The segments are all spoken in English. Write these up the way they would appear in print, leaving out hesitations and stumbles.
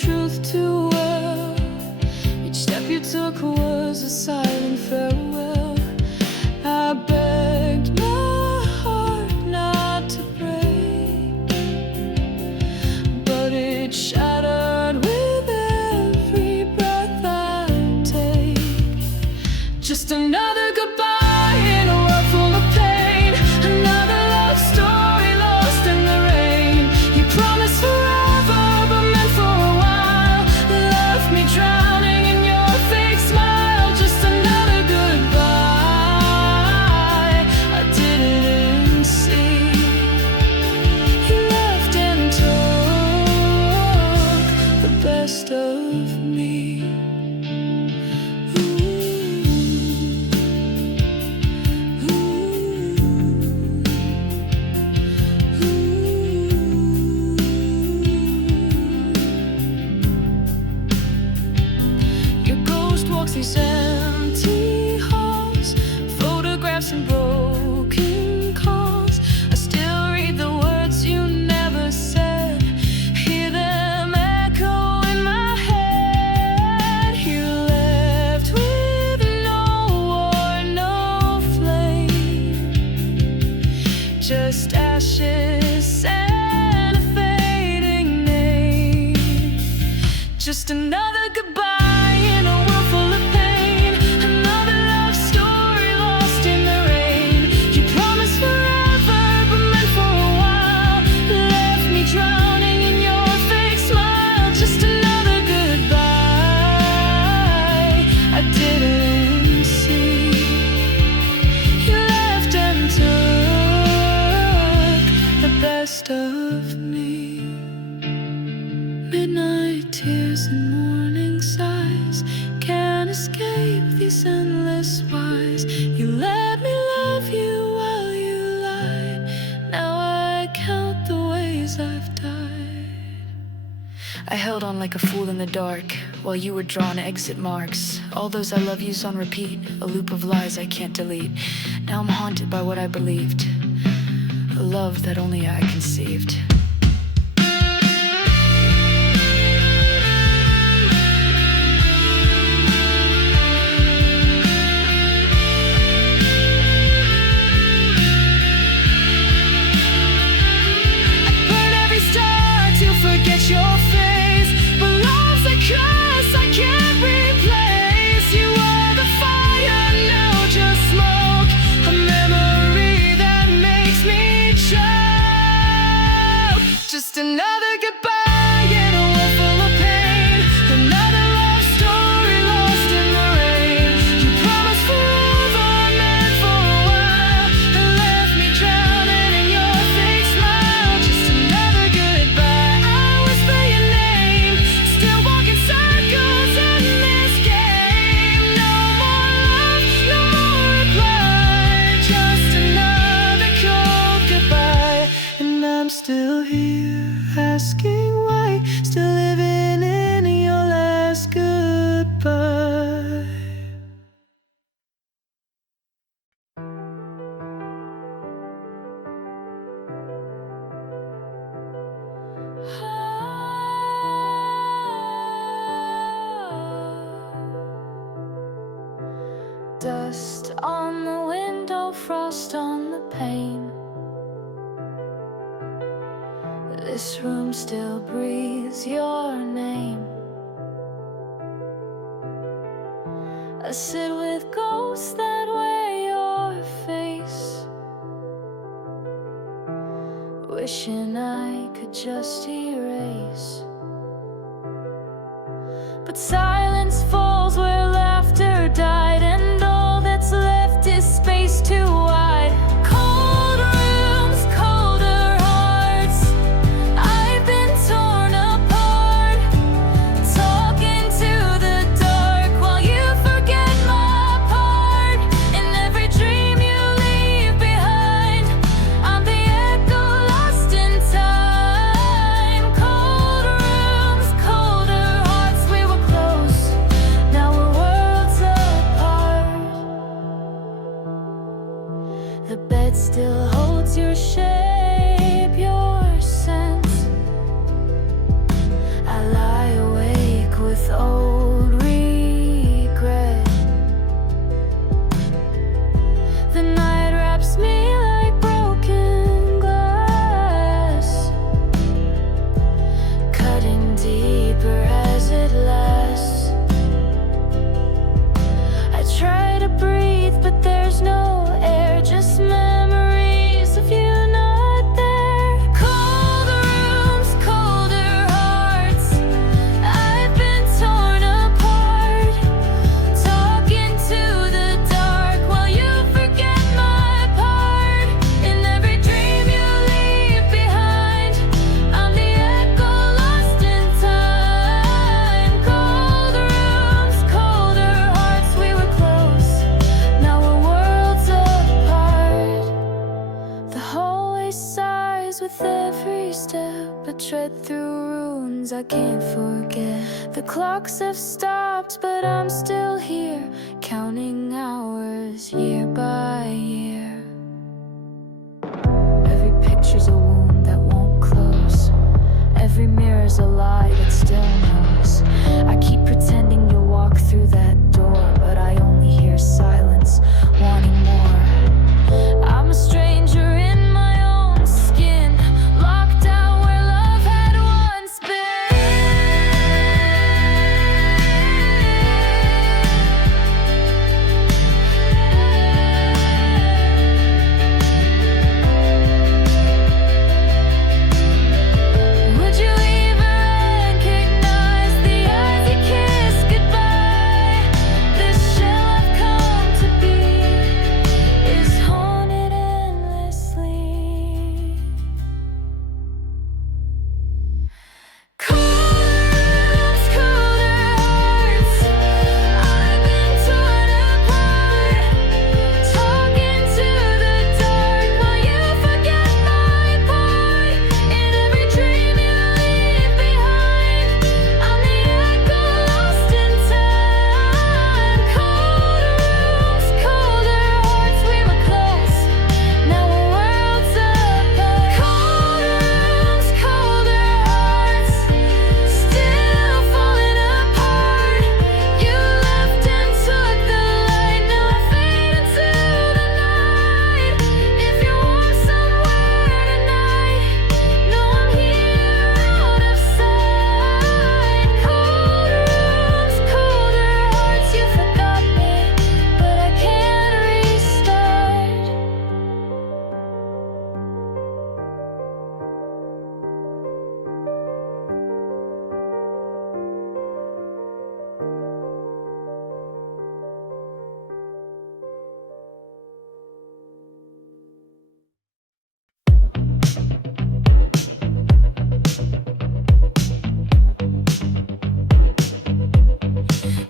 truth too well. Each step you took was a silent farewell. I begged my heart not to break, but it shattered with every breath I take. Just another goodbye in a world full of pain, another love story lost in the rain. You promised forever, but meant for a while, left me drowning in your fake smile. Just another goodbye I didn't see. You left and took the best of me. Walks these empty halls, photographs and broken calls. I still read the words you never said, hear them echo in my head. You left with no war, no flame, just ashes and a fading name. Just another goodbye. Of me, midnight tears and morning sighs can't escape these endless whys. You let me love you while you lied. Now I count the ways I've died. I held on like a fool in the dark while you were drawing exit marks. All those I love yous on repeat, a loop of lies I can't delete. Now I'm haunted by what I believed, a love that only I conceived. I burn every star to forget your face, but love's a curse I can't replace. You are the fire, now just smoke, a memory that makes me choke. Just another goodbye in a world full of pain, another love story lost in the rain. You promised forever, meant for a while, and left me drowning in your fake smile. Just another goodbye. I whisper your name, still walking circles in this game. No more love, no more reply, just another cold goodbye. And I'm still here, asking why, still living in your last goodbye. Dust on the window, frost on the pane. This room still breathes your name. I sit with ghosts that wear your face, wishing I could just erase. But silence falls where laughter died, and all that's left is space too wide. Cold rooms, colder hearts, I've been torn apart, talking to the dark while you forget my part. In every dream you leave behind, I'm the echo lost in time. Cold rooms, colder hearts, we were close, now we're worlds apart. The bed still holds your shape, your scent. I lie awake tread through ruins I can't forget. The clocks have stopped, but I'm still here, counting hours year by year. Every picture's a wound that won't close. Every mirror's a lie that still knows. I keep pretending you'll walk through that door, but I only hear silence, wanting more. I'm a stranger in my own skin, locked out where love had once been. Would you even recognize the eyes you kissed goodbye? This shell I've come to be is haunted endlessly. Colder rooms, colder hearts. I've been torn apart, talking to the dark while you forget my part. In every dream you leave behind, I'm the echo lost in time. Colder rooms, colder hearts. We were close, now we're worlds apart. Colder rooms, colder hearts, still falling apart. You left and took the light, now I fade into the night. If you're warm somewhere tonight, know I'm here out of sight. Colder rooms, colder hearts. You forgot me, but I can't restart.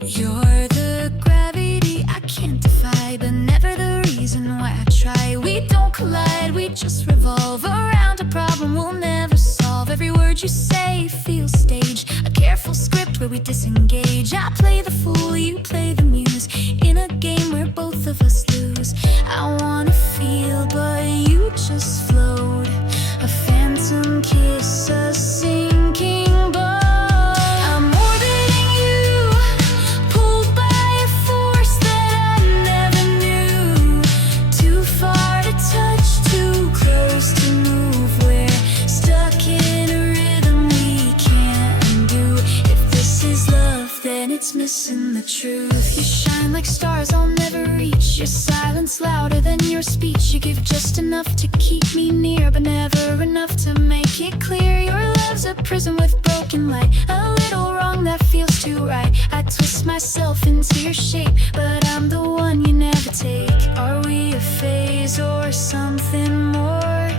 You're the gravity I can't defy, but never the reason why I try. We don't collide, we just revolve around a problem we'll never solve. Every word you say feels staged, a careful script where we disengage. I play the fool, you play the muse, in a game where both of us lose. I wanna feel, but you just float, a phantom kiss, a sinking boat. I'm orbiting you, pulled by a force that I never knew. Too far to touch, too close to move. We're stuck in a rhythm we can't undo. If this is love, then it's missing the truth. You shine like stars I'll never reach. Your silence louder than your speech. You give just enough to keep me near, but never enough to make it clear. Your love's a prison with broken light, a little wrong that feels too right. I twist myself into your shape, but I'm the one you never take. Are we a phase or something more?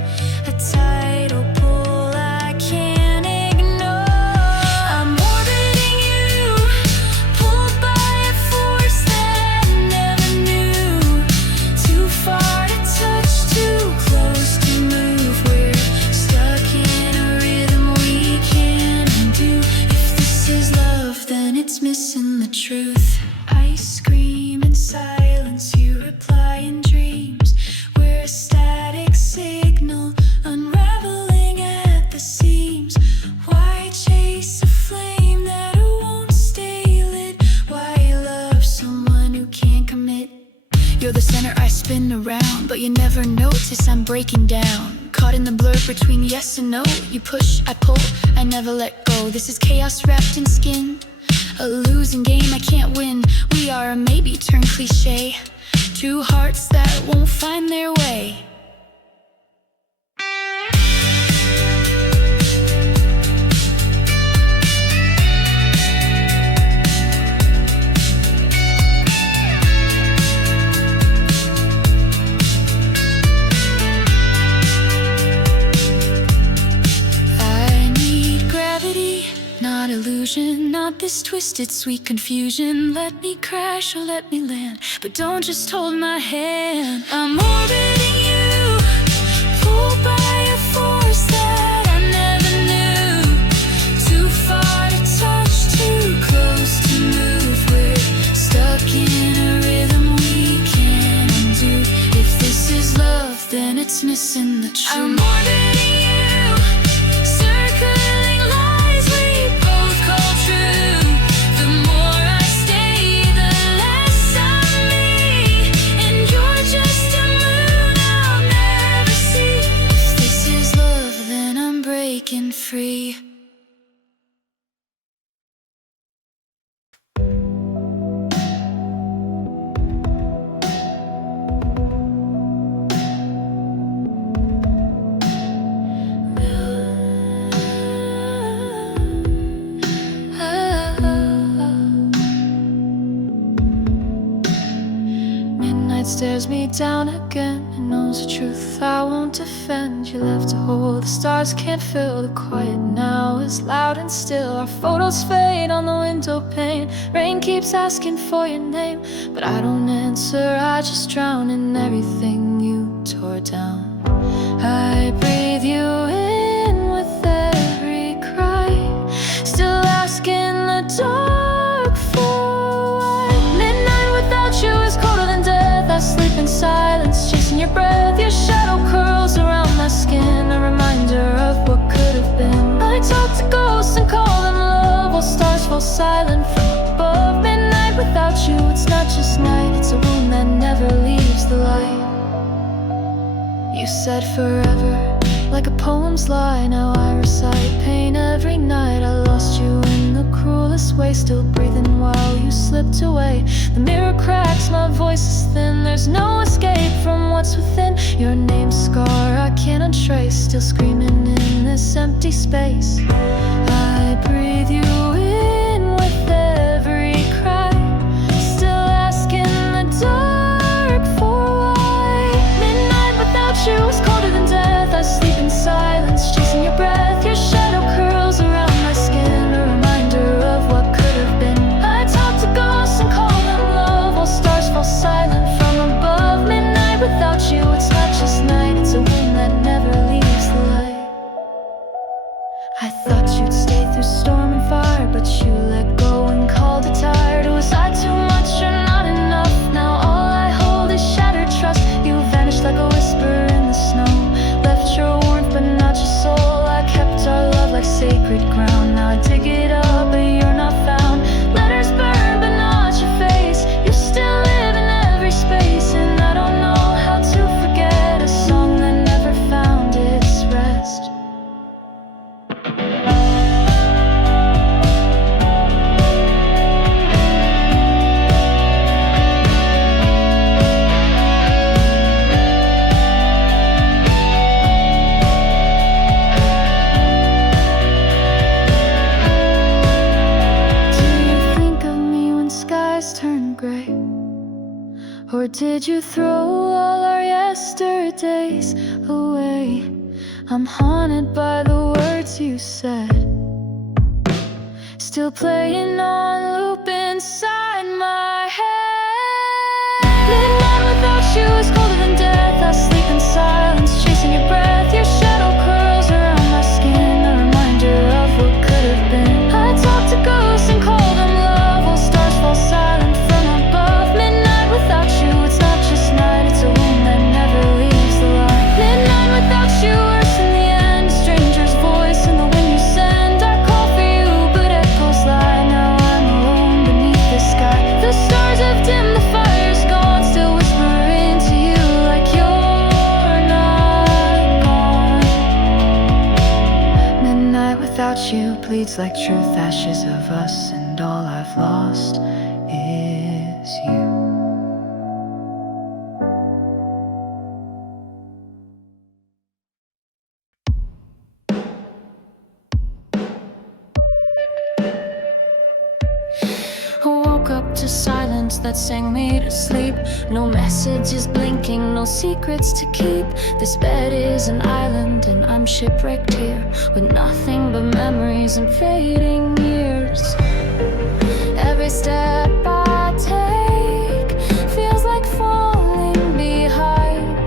A tidal pull I can't ignore. I'm orbiting you, pulled by a force that I never knew. Too far to touch, too close to move. We're stuck in a rhythm we can't undo. If this is love, then it's missing the truth. I scream in silence, you reply in dreams. We're a static signal, unraveling at the seams. Why chase a flame that won't stay lit? Why love someone who can't commit? You're the center I spin around, but you never notice I'm breaking down. Caught in the blur between yes and no. You push, I pull, I never let go. This is chaos wrapped in skin, a losing game I can't win. We are a maybe turned cliche, two hearts that won't find their way. Illusion, not this twisted sweet confusion. Let me crash or let me land, but don't just hold my hand. I'm orbiting you, pulled by a force that I never knew. is love, then it's missing the truth. I'm more than you, circling lies we both call true. The more I stay, the less I'm me, and you're just a moon I'll never see. If this is love, then I'm breaking free. Stares me down again and knows the truth I won't defend. You left a hole the stars can't fill. The quiet now is loud and still. Our photos fade on the window pane. Rain keeps asking for your name, but I don't answer, I just drown in everything you tore down. I breathe you in with every cry, still asking the dark for why. Midnight without you is colder than death. I sleep in silence, chasing your breath. Your shadow curls around my skin, a reminder of what could have been. I talk to ghosts and call them love, while stars fall silent from above. Midnight without you, it's not just night, it's a wound that never leaves the light. You said forever, like a poem's lie. Now I recite pain every night. I lost you in the cruelest way, still breathing while you slipped away. The mirror cracks, my voice is thin. There's no escape from what's within. Your name's scar I can't untrace, still screaming in this empty space. I breathe you in with every cry, still asking the dark for why. Midnight without you is colder than death. I sleep in silence, chasing your breath. Your shadow curls around my skin, a reminder of what could have been. I talk to ghosts and call them love, while stars fall silent from above. Midnight without you, it's not just night, it's a wound that never leaves the light. I thought you'd stay through storm and fire, but you let go and called it tired. Was I too much or not enough? Now all I hold is shattered trust. You vanished like a whisper in the snow, left your warmth but not your soul. I kept our love like sacred ground. Now I dig it up, but you're not found. Letters burn, but not your face. You still live in every space, and I don't know how to forget a song that never found its rest. Or did you throw all our yesterdays away? I'm haunted by the words you said, still playing on loop inside my head. Midnight without you is colder than death. I sleep in silence, chasing your breath. Your shadow curls around my skin, a reminder of what could have been. I talk to ghosts and call them love, while stars fall silent from above. Midnight without you, it's not just night, it's a wound that never leaves the light. Midnight without you, worse in the end. A stranger's voice in the wind you send. I call for you, but echoes lie. Now I'm alone beneath the sky. The stars have dimmed, the fire's gone, still whispering to you like you're not gone. Midnight without you bleeds like truth, ashes of us, and all I've lost is you. I woke up to silence that sang me to sleep. No messages blinking, no secrets to keep. This bed is an island and I'm shipwrecked here, with nothing but memories and fading years. Every step I take feels like falling behind,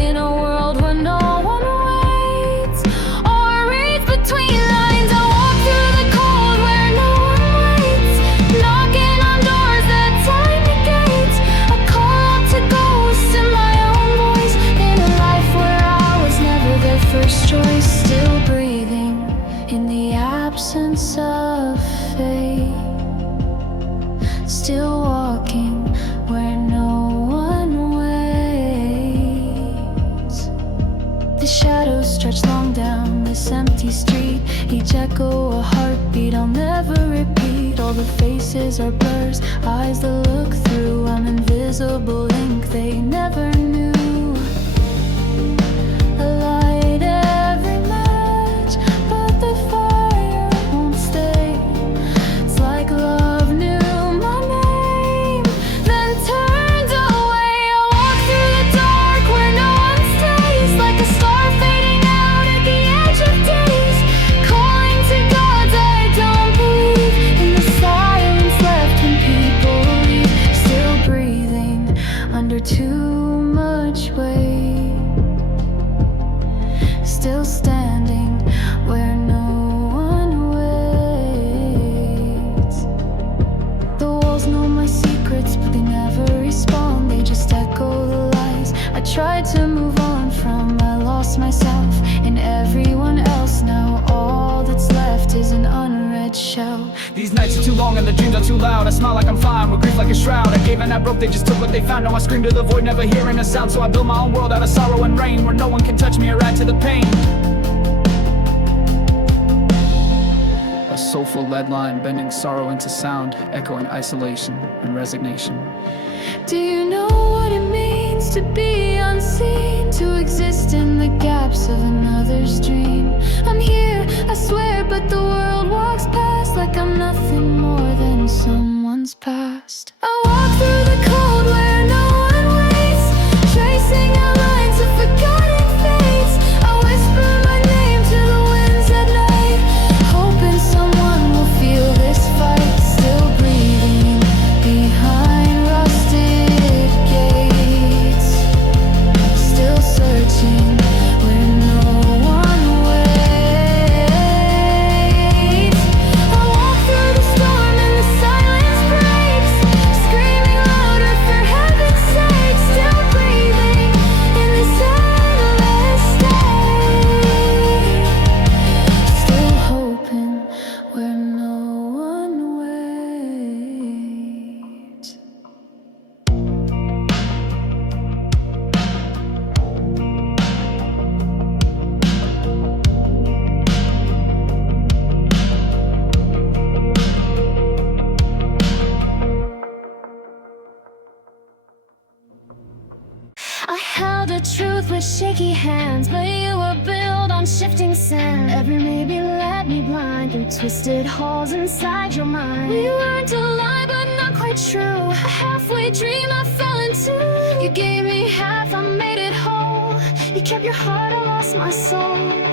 in a world where no one waits or reads between lines. I walk through the cold where no one waits, knocking on doors that time negates. I call out to ghosts in my own voice, stretch long down this empty street. Each echo a heartbeat I'll never repeat. All the faces are blurs, eyes that look through. I'm invisible ink they never knew. I light every match, but the fire won't stay. It's like love knew my name, then turned away. I walk through the dark where no one stays, like a star fading out at the edge of days. Calling to gods I don't believe, in the silence left when people leave. Still breathing under too much weight. Still standing where no one waits. The walls know my secrets, but they never respond. They just echo the lies I tried to move on from. I lost myself in everyone else now. All that's left is an unread shell. These nights are too long and the dreams are too loud. I smile like I'm fine, with grief like a shroud. I gave and I broke, they just took what they found. Now I scream to the void, never hearing a sound. So I build my own world out of sorrow and rain, where no one can touch me or add to the pain. A soulful lead line, bending sorrow into sound, echoing isolation and resignation. Do you know what it means to be unseen? To exist in the gaps of another's dream. I'm here, I swear, but the world walks past like I'm nothing more than someone's past. I walk through the cold where no one waits, tracing outlines of forgotten fates. I whisper my name to the winds at night, hoping someone will feel this fight. Still breathing behind rusted gates, still searching where no one waits. I walk through the storm and the silence breaks, screaming louder for heaven's sake. Still breathing in this endless state, still hoping where no one waits. I held a truth with shaky hands, but you were built on shifting sand. Every maybe led me blind through twisted holes inside your mind. We weren't a lie, but not quite true. A halfway dream I fell into. You gave me half, I made it whole. You kept your heart, I lost my soul.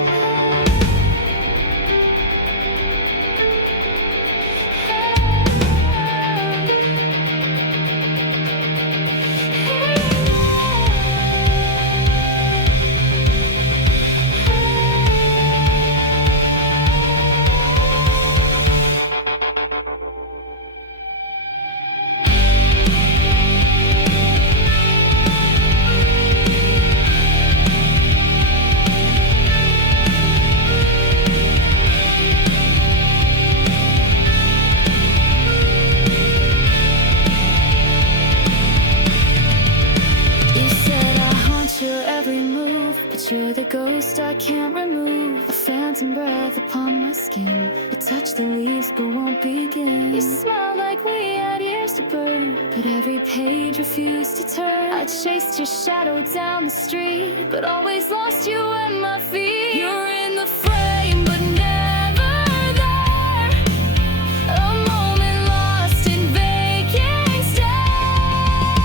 You're the ghost I can't remove, a phantom breath upon my skin. I touch the leaves but won't begin. You smiled like we had years to burn, but every page refused to turn. I chased your shadow down the street, but always lost you at my feet. You're in the frame but never there, a moment lost in vacant stare.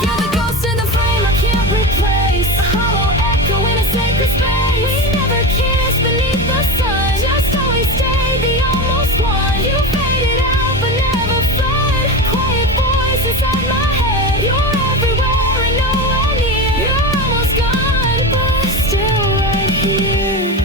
You're the ghost in the frame I can't replace, a hollow echo in a sacred space. We never kissed beneath the sun, just always stayed the almost one. You faded out but never fled, quiet voice inside my head. You're everywhere and nowhere near. You're almost gone but still right here.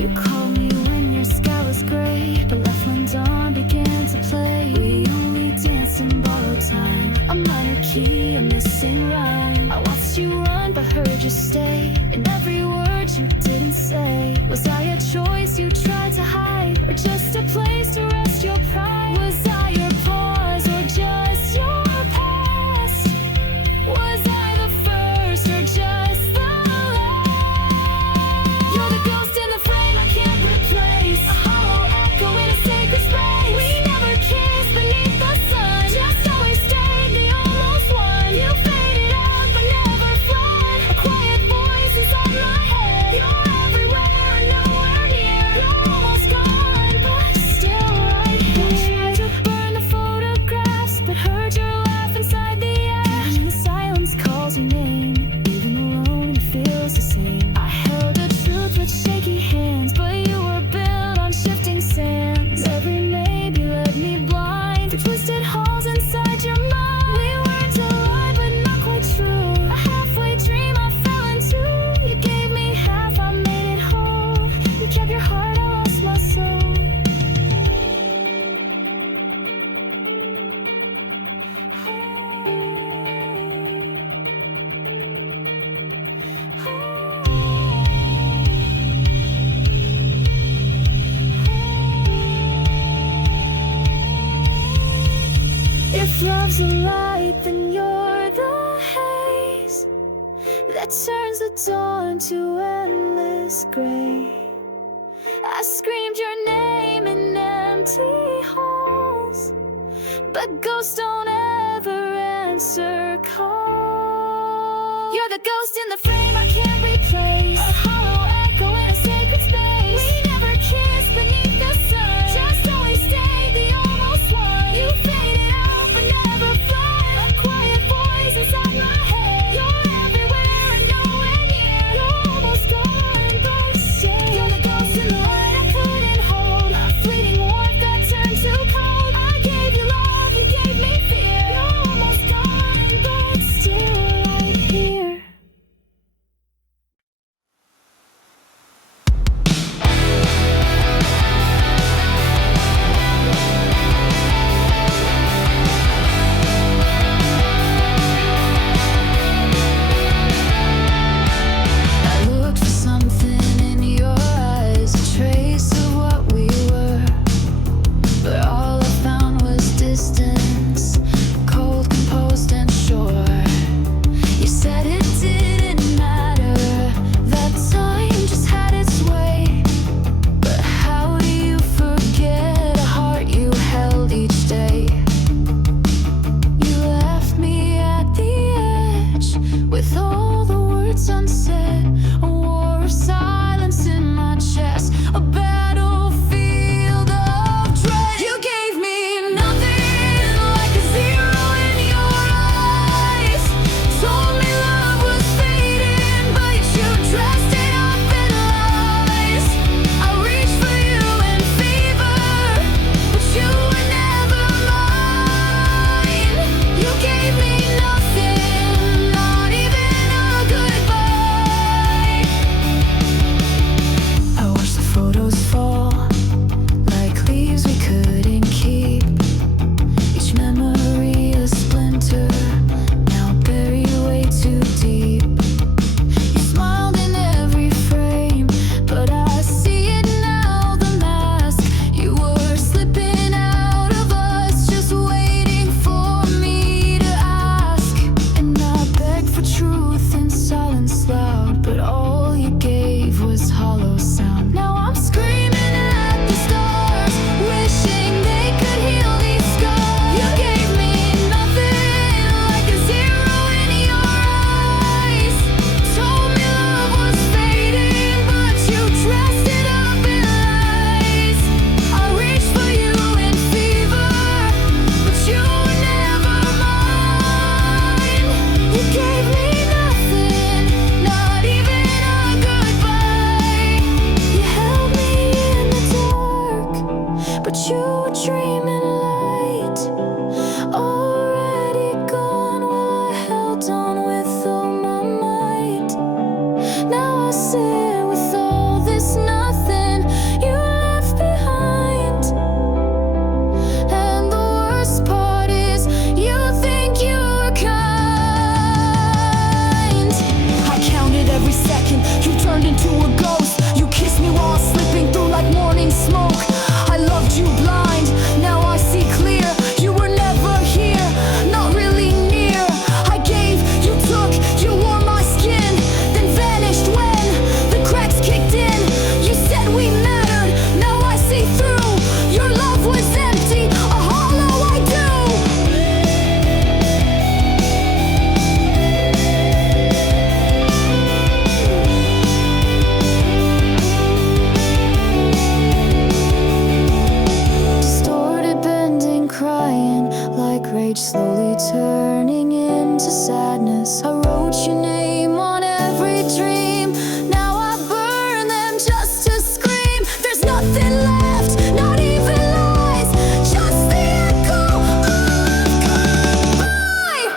You called me when your sky was gray, but left when dawn began to play. We only danced in borrowed time, a minor key, a missing rhyme. I watched you run but heard you stay, and every word you didn't say. Was I a choice you tried to hide, or just a place to rest your pride? Was I your pause or just your past? Was I the first or just calls your name. Even alone, it feels the same. I held the truth with shaky hands, but you were built on shifting sands. Every maybe led me blind through twisted halls inside your mind. We weren't a lie, but not quite true. A halfway dream I fell into. You gave me half, I made it whole. You kept your heart, I lost my soul. If love's a light, then you're the haze that turns the dawn to endless gray. I screamed your name in empty halls, but ghosts don't ever answer calls. You're the ghost in the frame I can't replace, a hollow echo in a sacred space. We never kissed beneath the sun, just always stayed the almost one. You faded out but never fled, a quiet voice inside my head. You're everywhere and nowhere near. You're almost gone but still. You're the ghost in the light I couldn't hold, a fleeting warmth that turned to cold. I gave you love, you gave me fear. You're almost gone but still right here. into sadness. I wrote your name on every dream. Now I burn them just to scream. There's nothing left, not even lies, just the echo of goodbye.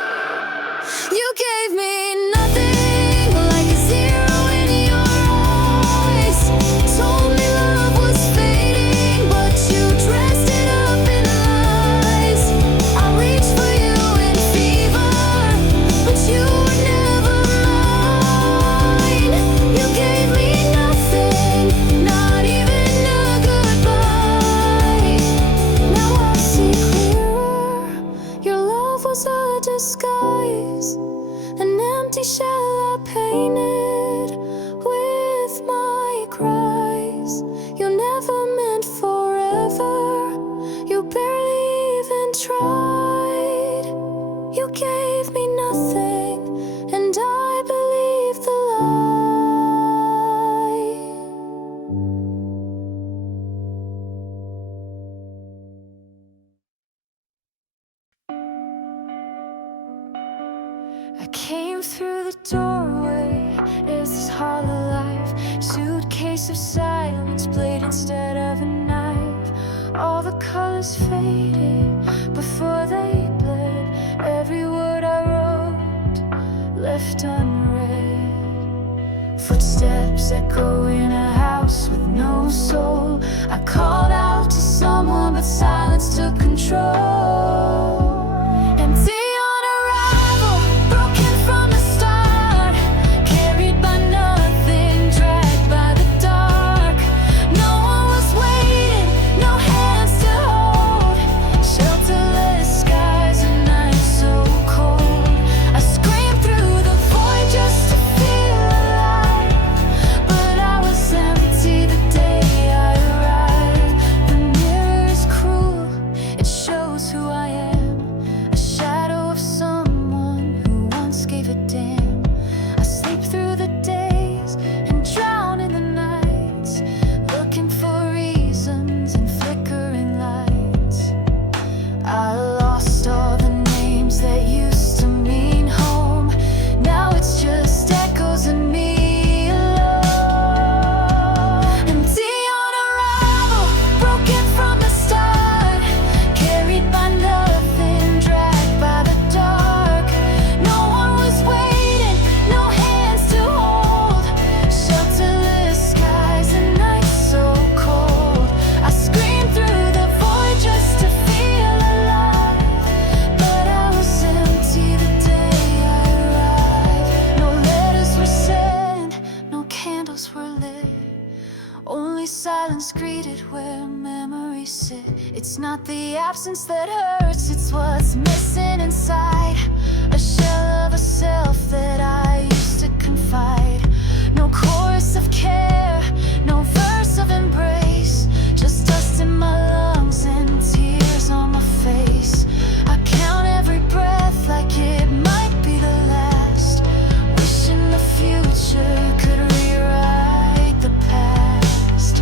You gave me nothing, like a zero in your eyes. Told me love was fading, but you dressed it up in lies. I reached for you in fever, but you were never mine. You gave me nothing, not even a goodbye. Now I see clearer, your love was a disguise, an empty shell I painted with my cries. You never meant forever, you barely even tried. You gave me nothing, and I believed the lie. I came through the doorway, is this hollow life? Suitcase of silence, blade instead of a knife. All the colors faded before they bled. Every word I wrote left unread. Footsteps echo in a house with no soul. I called out to someone, but silence took control. Empty on arrival, broken from the start, carried by nothing, dragged by the dark. No one was waiting, no hands to hold, shelterless skies, a night so cold. I screamed through the void just to feel alive, but I was empty the day I arrived. The mirror is cruel, it shows who I am, a shadow of someone who once gave a damn. I sleep through the days and drown in the nights, looking for reasons and flickering lights. I lost all the names that used to mean home. Now it's just echoes and me alone. Empty on arrival, broken from the start, carried by nothing, dragged by the dark. No one was waiting, no hands to hold, shelterless skies, a night so cold. I screamed through the void just to feel alive, but I was empty the day I arrived. No letters were sent, no candles were lit, only silence greeted where memories sit. It's not the absence that hurts, it's what's missing inside, a shell of a self that I used to confide. No chorus of care, no verse of embrace, just dust in my lungs and tears on my face. I count every breath like it might be the last, wishing the future could rewrite the past.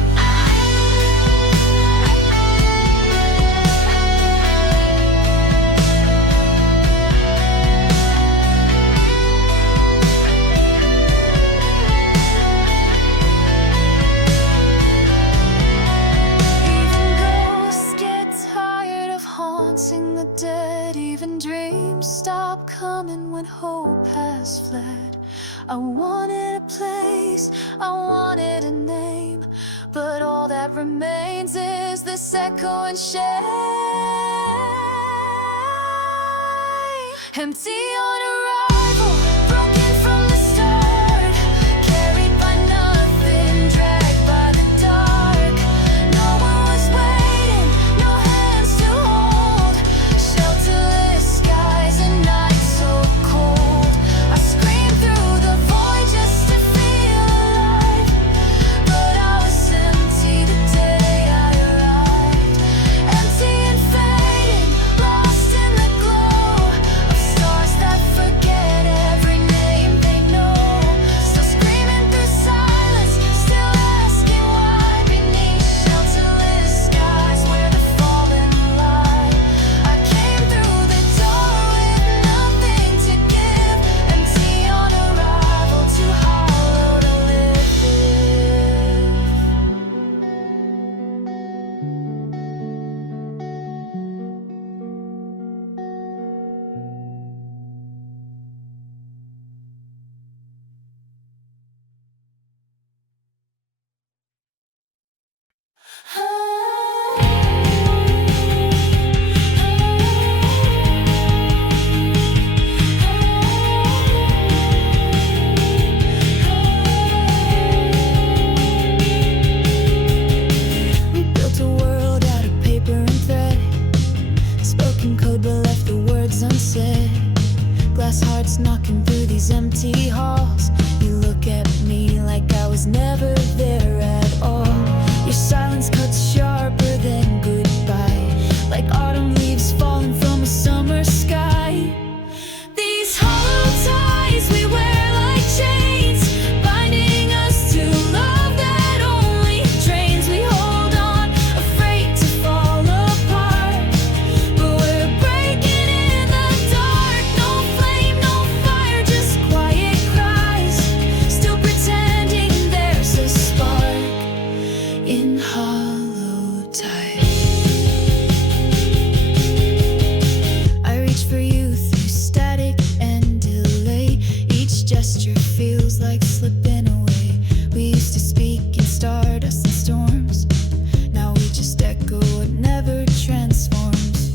Even ghosts get tired of haunting the dead. Even dreams stop coming when hope has fled. I wanted a place, I wanted a name, but all that remains is this echoing shame. Empty on arrival, broken from the start, carried by nothing, dragged by the dark. No one was waiting, no hands to hold, shelterless skies, a night so cold. I screamed through the void just to feel alive, but I was empty the day I arrived. Empty and fading, lost in the glow of stars that forget. through these empty halls. You look at me like I was never there at all. Your silence cuts sharper than goodbye, like autumn leaves falling from a summer sky. These hollow ties we wear like chains, binding us to love that only drains. We hold on, afraid to fall apart, but we're breaking in the dark. No flame, no fire, just quiet cries, still pretending there's a spark in hollow ties. I reach for you through static and delay. Each gesture feels like slipping away. We used to speak in stardust and storms. Now we just echo what never transforms.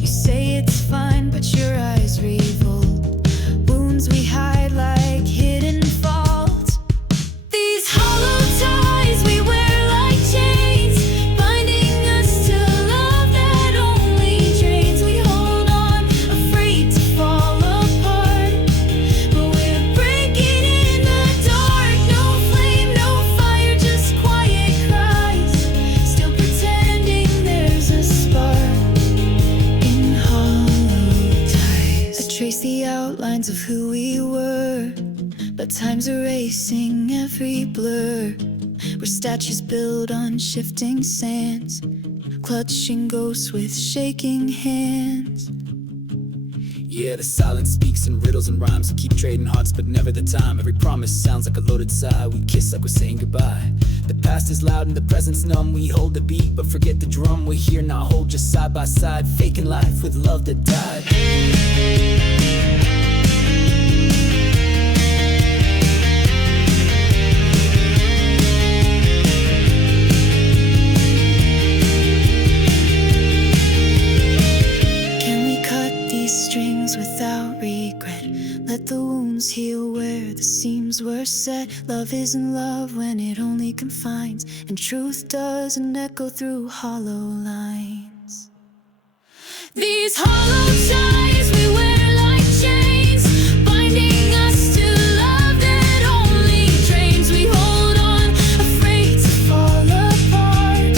You say it's fine, but your eyes revolt. Wounds we hide like hidden faults. These hollow ties we wear like chains, binding us to love that only drains. We hold on, afraid to fall apart, but we're breaking in the dark. No flame, no fire, just quiet cries, still pretending there's a spark in hollow ties. I trace the outlines of who we were, but time's erasing every blur. We're statues built on shifting sands, clutching ghosts with shaking hands. Yeah, the silence speaks in riddles and rhymes. We keep trading hearts, but never the time. Every promise sounds like a loaded sigh. We kiss like we're saying goodbye. The past is loud and the present's numb. We hold the beat, but forget the drum. We're here now, hold just side by side, faking life with love that died. Can we cut these strings without regret? Let the wounds heal where the seams were set. Love isn't love when it only confines, and truth doesn't echo through hollow lines. These hollow ties we wear like chains, binding us to love that only drains. We hold on, afraid to fall apart,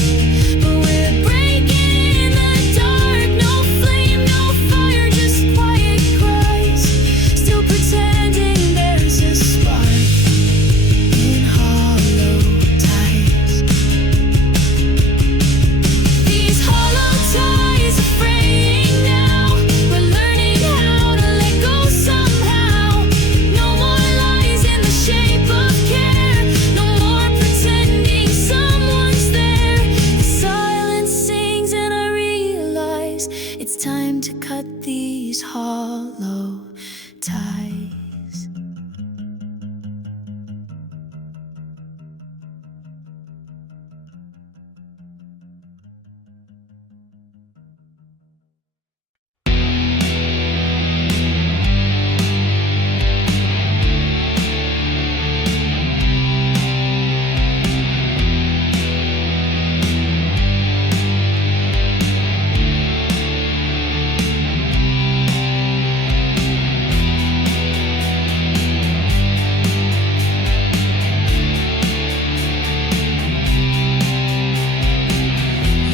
but we're breaking in the dark. No flame, no fire, just quiet cries, still pretending there's a spark in hollow ties. These hollow ties are fraying now. We're learning how to let go somehow. No more lies in the shape of care. No more pretending someone's there. The silence sings and I realize it's time to cut these hollow ties.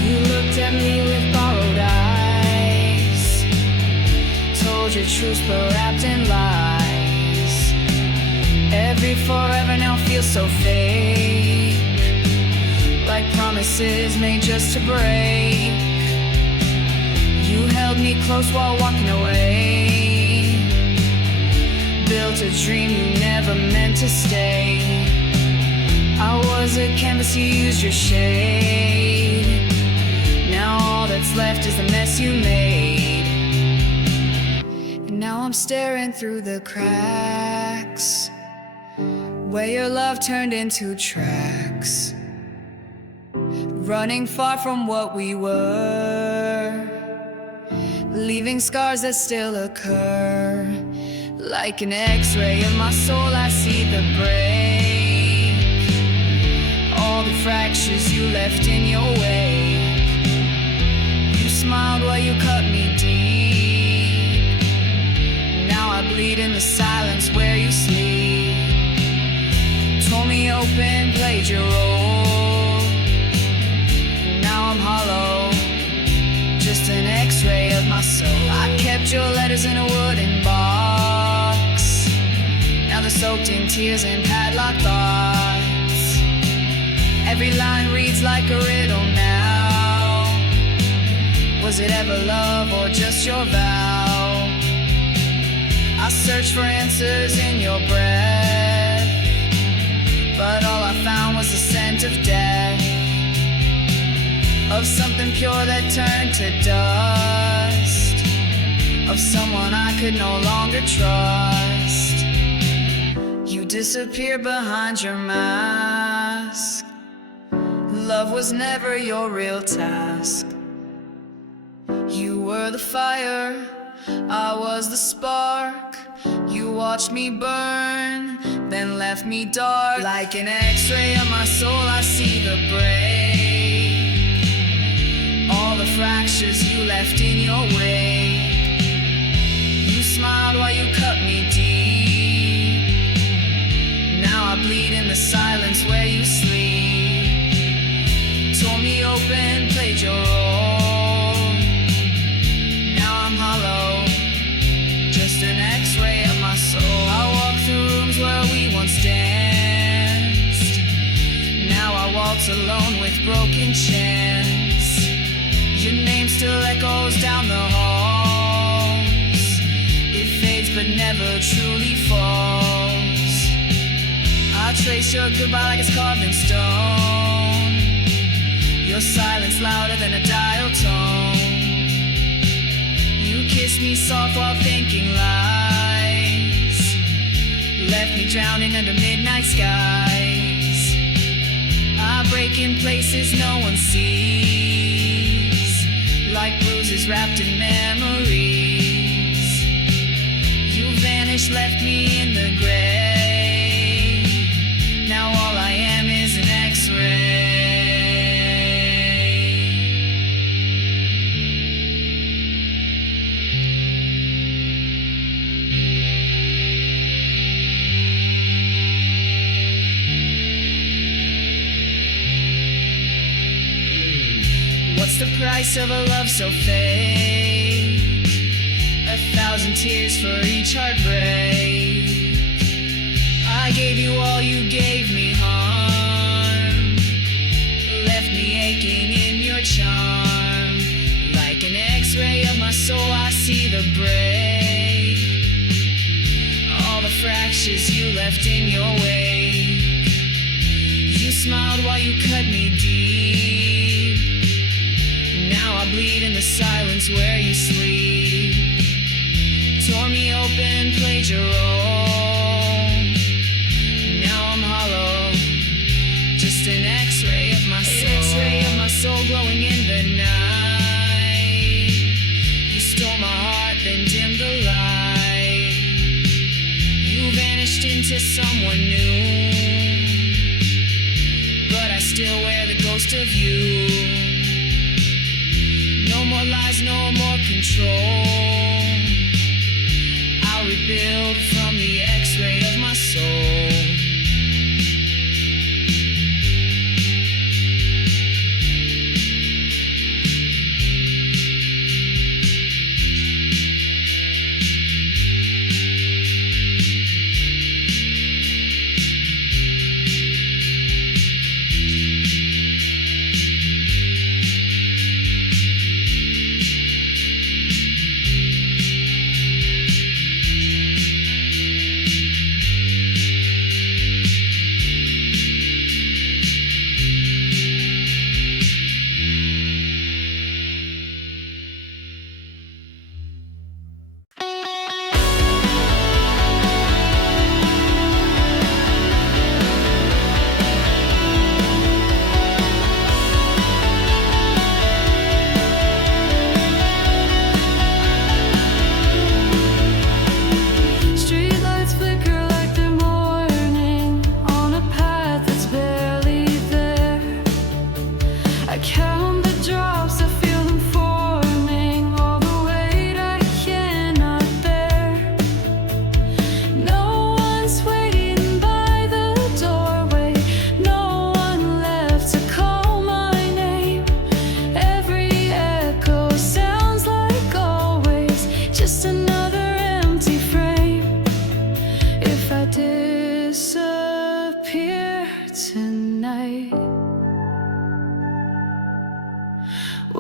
You looked at me with borrowed eyes, told your truths but wrapped in lies. Every forever now feels so fake, like promises made just to break. You held me close while walking away, built a dream you never meant to stay. I was a canvas, you used your shade. Now all that's left is the mess you made. And now I'm staring through the cracks, where your love turned into tracks, running far from what we were, leaving scars that still occur. Like an x-ray of my soul, I see the break, all the fractures you left in your wake. You smiled while you cut me deep. Now I bleed bleed in the silence where you sleep. Tore me open, played your role. Now I'm hollow, just an x-ray of my soul. I kept your letters in a wooden box. Now they're soaked in tears and padlocked thoughts. Every line reads like a riddle now. Was it ever love or just your vow? I searched for answers in your breath, but all I found was the scent of death, of something pure that turned to dust, of someone I could no longer trust. You disappeared behind your mask. Love was never your real task. You were the fire, I was the spark. You watched me burn, then left me dark. Like an x-ray of my soul, I see the break, all the fractures you left in your wake. You smiled while you cut me deep. Now I bleed in the silence where you sleep. Tore me open, played your role. Now I'm hollow, just an x-ray of my soul. I walk through rooms where we once danced. Now I waltz alone with broken chants. Your name still echoes down the halls. It fades but never truly falls. I trace your goodbye like it's carved in stone. Your silence louder than a dial tone. You kissed me soft while thinking lies, left me drowning under midnight skies. I break in places no one sees, like bruises wrapped in memories. You vanished, left me in the grave. Now all I am is an x-ray. What's the price of a love so fake? 1,000 tears for each heartbreak. I gave you all, you gave me harm, left me aching in your charm. Like an x-ray of my soul, I see the break, all the fractures you left in your wake. You smiled while you cut me deep. Now I bleed in the silence where you sleep. Tore me open, played your role. Now I'm hollow, just an x-ray of my soul. X-ray of my soul glowing in the night. You stole my heart, then dimmed the light. You vanished into someone new, but I still wear the ghost of you. No more lies, no more control. I'll rebuild from the x-ray of my soul.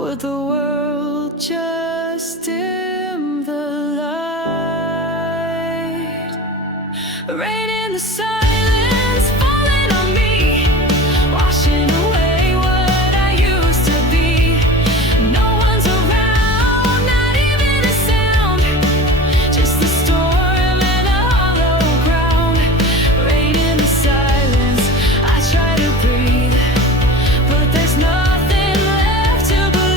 Would the world just dim the light? Rain in the silence falling on me, washing away what I used to be. No one's around, not even a sound, just the storm and a hollow ground. Rain in the silence, I try to breathe, but there's nothing left to believe.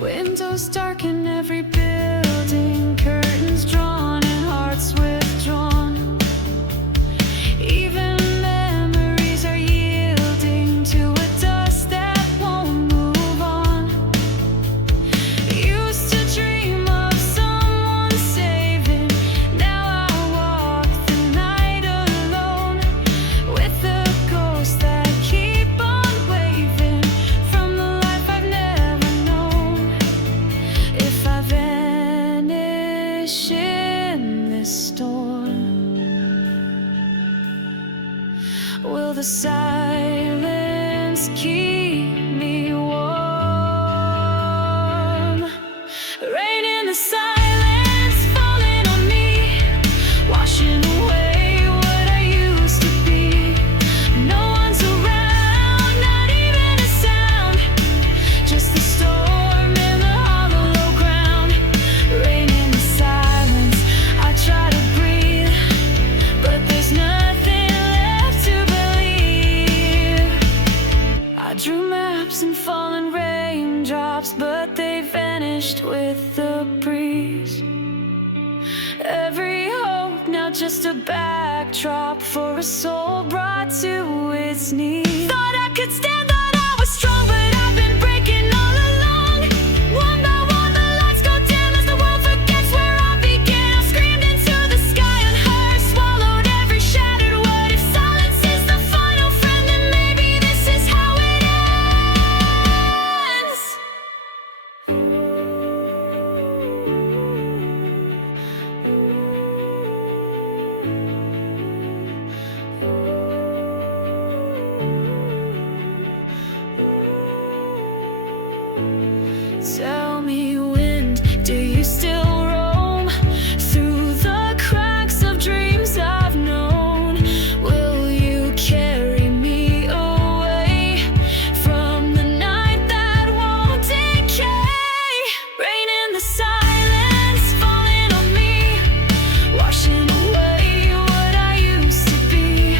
Windows darken every building, curtains drawn and hearts withdrawn. Even memories are yielding to a dust that won't move on. Used to dream of someone saving, now I walk the night alone with the ghosts that keep on waving from the life I've never known. If I vanish in this storm, will the silence keep me warm? Rain in the silence falling on me, washing away what I used to be. No one's around, not even a sound, just the storm and the hollow ground. Rain in the silence, I try to breathe, but there's nothing left to believe. I drew maps and fallen raindrops, but they vanished with the breeze. Every hope now just a backdrop for a soul brought to its knees. Thought I could stand, thought I was strong, but I've been breaking all along. One by one the lights go dim as the world forgets where I began. I've screamed into the sky unheard, swallowed every shattered word. If silence is the final friend, then maybe this is how it ends. Tell me, wind, do you still roam through the cracks of dreams I've known? Will you carry me away from the night that won't decay? Rain in the silence falling on me, washing away what I used to be.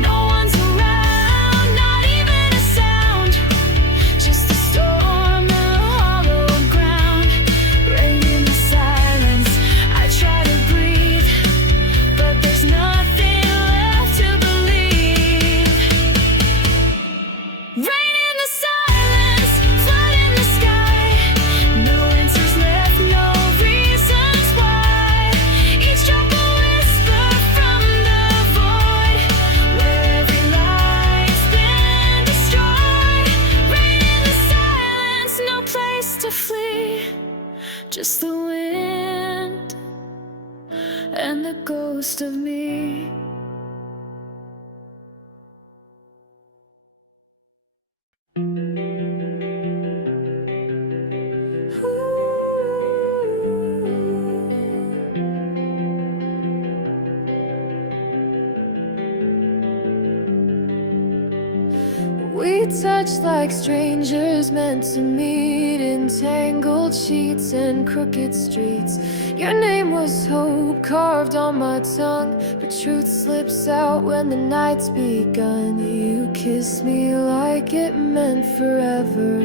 No one's around, not even a sound, just a storm and a hollow ground. Rain in the silence, I try to breathe, but there's nothing left to believe. Rain in the silence, flood in the sky, no answers left, no reasons why. Each drop a whisper from the void, where every light's been destroyed. Rain in the silence, no place to flee, just the wind and the ghost of me. We touched like strangers meant to meet in tangled sheets and crooked streets. Your name was hope carved on my tongue, but truth slips out when the night's begun. You kissed me like it meant forever,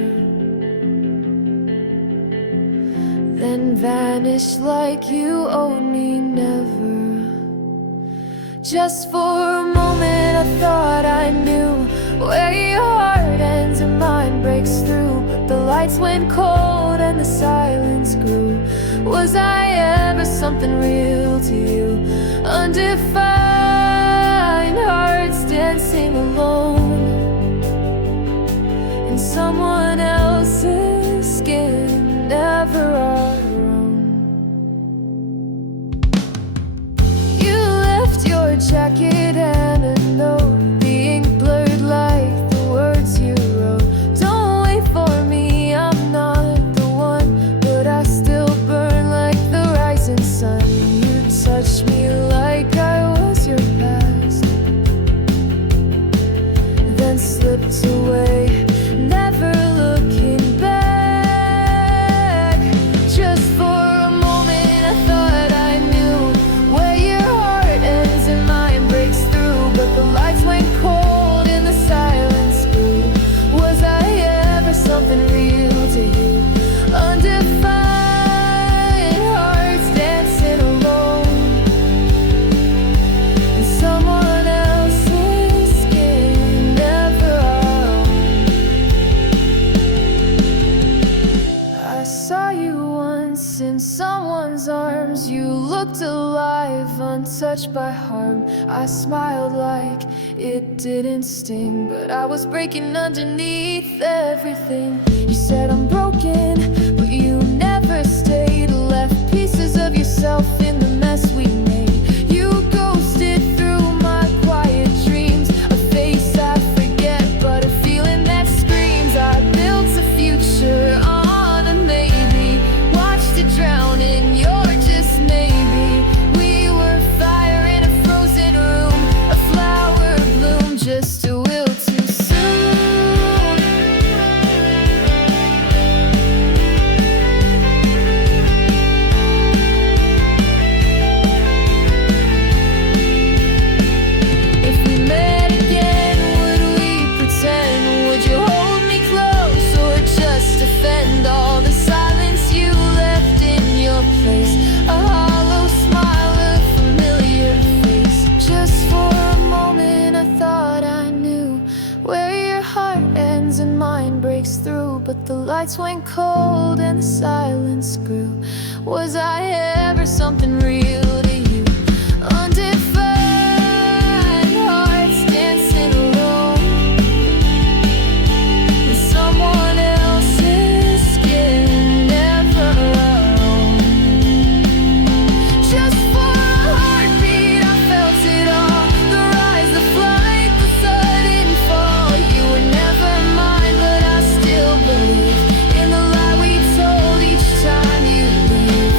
then vanished like you owed me never. Just for a moment I thought I knew where your heart ends and mine breaks through, but the lights went cold and the silence grew. Was I ever something real to you? Undefined hearts dancing alone in someone else's skin, never our own. You left your jacket and a note, the ink blurred like the words you wrote. Don't looked alive, untouched by harm. I smiled like it didn't sting, but I was breaking underneath everything. You said I'm broken, but you never stayed. Left pieces of yourself in the mess we made. You ghosted through my quiet dreams. A face I forget, but a feeling that screams. I built a future on a maybe, watched it drown in your just maybe. We were fire in a frozen room, a flower bloom just a will too soon. If we met again, would we pretend? Would you hold me close or just defend all the silence you left in your place? A hollow smile, a familiar face. Just for a moment I thought I knew where your heart ends and mine breaks through. But the lights went cold and the silence grew. Was I ever something real to you? Undefined hearts dancing alone in someone else's skin, never our own. Just for a heartbeat, I felt it all. The rise, the flight, the sudden fall. You were never mine, but I still believe in the lie we told each time you leave.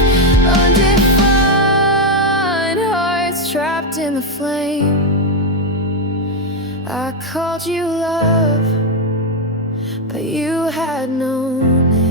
Undefined hearts trapped in the flame. I called you love, but you had no name.